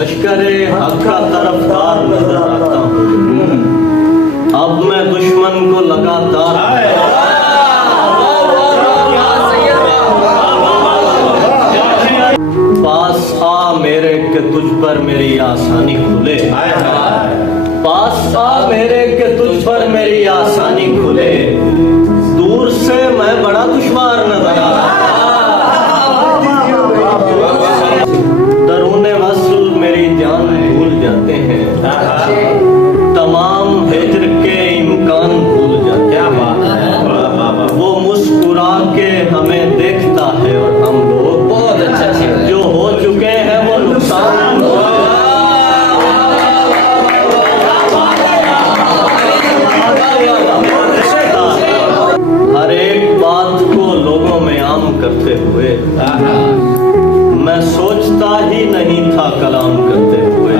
लश्करे हक का तरफदार नजर आता हूँ। अब मैं दुश्मन को लगातार पास आ मेरे के तुझ पर मेरी आसानी खुले, पास आ मेरे के तुझ पर मेरी आसानी खुले। दूर से मैं बड़ा दुश्वार नजर दरूने वस्ल मेरी जान भूल जाते हैं, तमाम हिज्र के इम्कान भूल जाते हैं। वो मुस्कुरा के हमें देखता है और हम लोग बहुत अच्छा जो हो चुके हैं वो नुकसान। हर एक बात को लोगों में आम करते हुए मैं सोचता ही नहीं था कलाम करते हुए।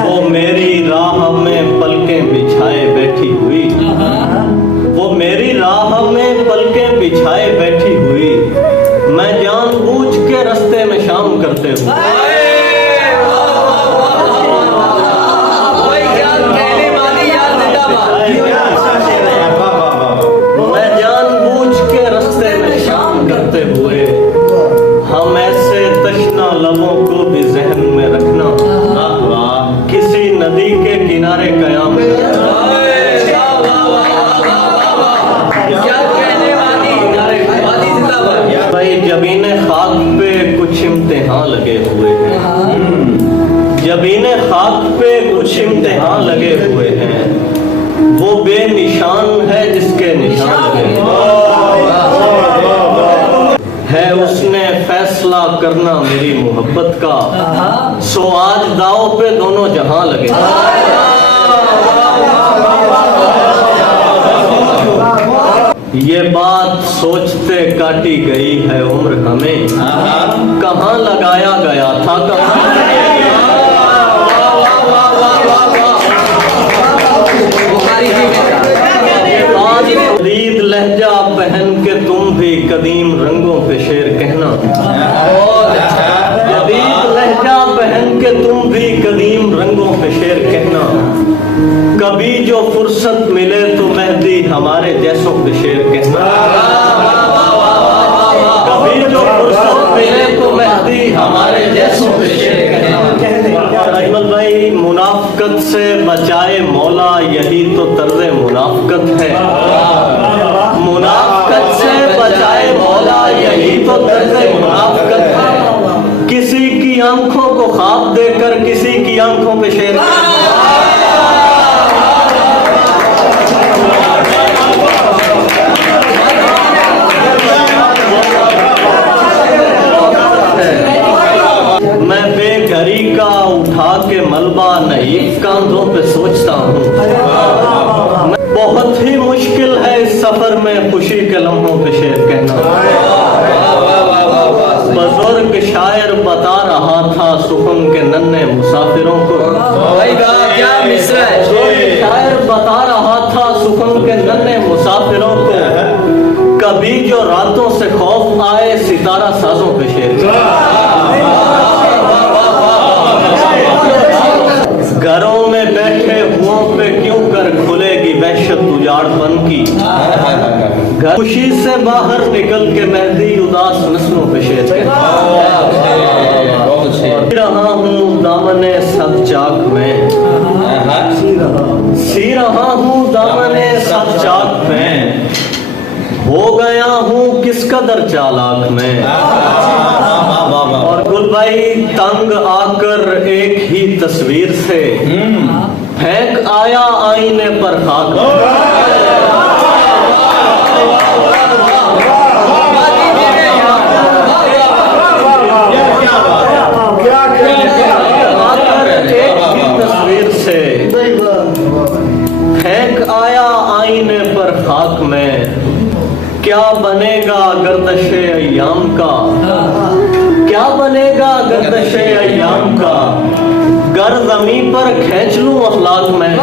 वो मेरी राह में पलकें बिछाए बैठी हुई, वो मेरी राह में पलकें बिछाए बैठी हुई। मैं जानबूझ के रास्ते में शाम करते हुए लबों को भी जहन में रखना, किसी नदी के किनारे कयाम भाई जबीने खाक पे कुछ इम्तिहान लगे हुए हैं, जबीने खाक पे कुछ इम्तिहान लगे हुए हैं। वो बेनिशान है जिसके निशान लगे है, उसने फैसला करना मेरी मोहब्बत का। सो आज दाव पे दोनों जहां लगे। ये बात सोचते काटी गई है उम्र हमें, कहाँ लगाया गया था कहाँ। जदीद लहजा पहन के तुम भी कदीम रंगों पे शेर कहना, जदीद लहजा पहन के तुम भी कदीम रंगों पे शेर कहना। कभी जो फुर्सत मिले तो मेहदी हमारे जैसों पे शेर कहना, कभी जो फुर्सत मिले तो मेहदी हमारे जैसों पे शेर कहना। अजमल भाई मुनाफकत से बचाए मौला, यही तो तर्ज़े मुनाफकत है। मुनाफकत से बचाए मौला, यही तो तर्ज़े मुनाफकत है। किसी की आंखों को ख्वाब देकर किसी की आंखों पे शेर मैं बेघरी का उठा के मलबा नईफ कांधों पे सोचता हूँ। बहुत ही मुश्किल है इस सफर में खुशी के लम्हों पे शेर कहना। बुजुर्ग शायर बता रहा था सुखन के नन्हे मुसाफिरों को, क्या मिसरा है। शायर बता रहा था सुखन के नन्हे मुसाफिरों को, कभी जो रातों से खौफ आए सितारा साजों पे शेर। घरों में बैठे हुओं पे क्यों कर खुलेगी वहशत उजाड़पन की। खुशी से बाहर निकल के मेहदी उदास नस्लों पे शेर रहा हूँ दामने सब चाक में, सी रहा हूँ दामने सब चाक में। हो गया हूँ किस कदर चालाक में। और गुल भाई तंग आकर एक ही तस्वीर से फेंक आया आईने पर खाक। एक ही तस्वीर से फेंक आया आईने पर खाक में। क्या बनेगा गर्दशे अय्याम का, क्या बनेगा गर्दशे अय्याम का। गर ज़मीं पर खींच लूं अखलाक में।